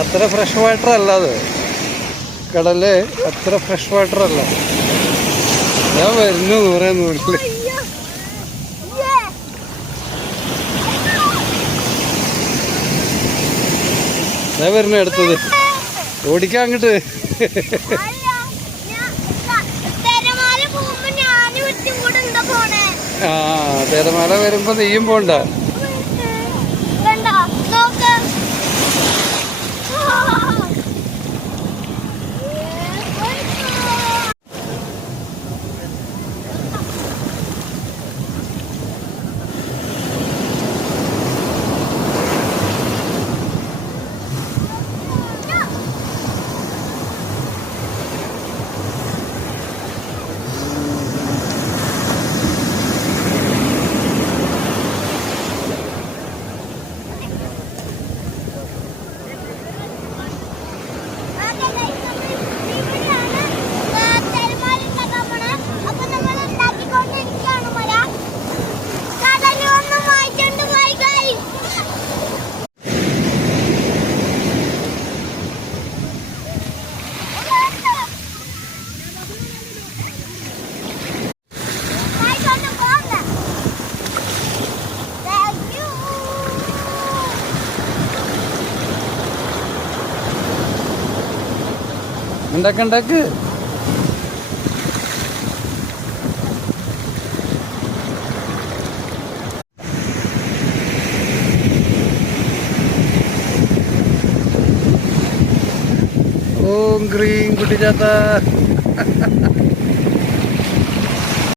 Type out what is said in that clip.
അത്ര fresh water അല്ല അത്. കടല് അത്ര ഫ്രഷ് വാട്ടർ അല്ല. ഞാൻ വരുന്നു നൂറേ നൂറില്. ഞാൻ വരുന്നു അടുത്തത്. ഓടിക്കാൻ അങ്ങോട്ട്. ആ തിരമാല വരുമ്പോ നെയ്യും പോണ്ട. ഉണ്ടാക്ക്. ഓം ഗ്രീൻ കുട്ടിച്ചാത്ത.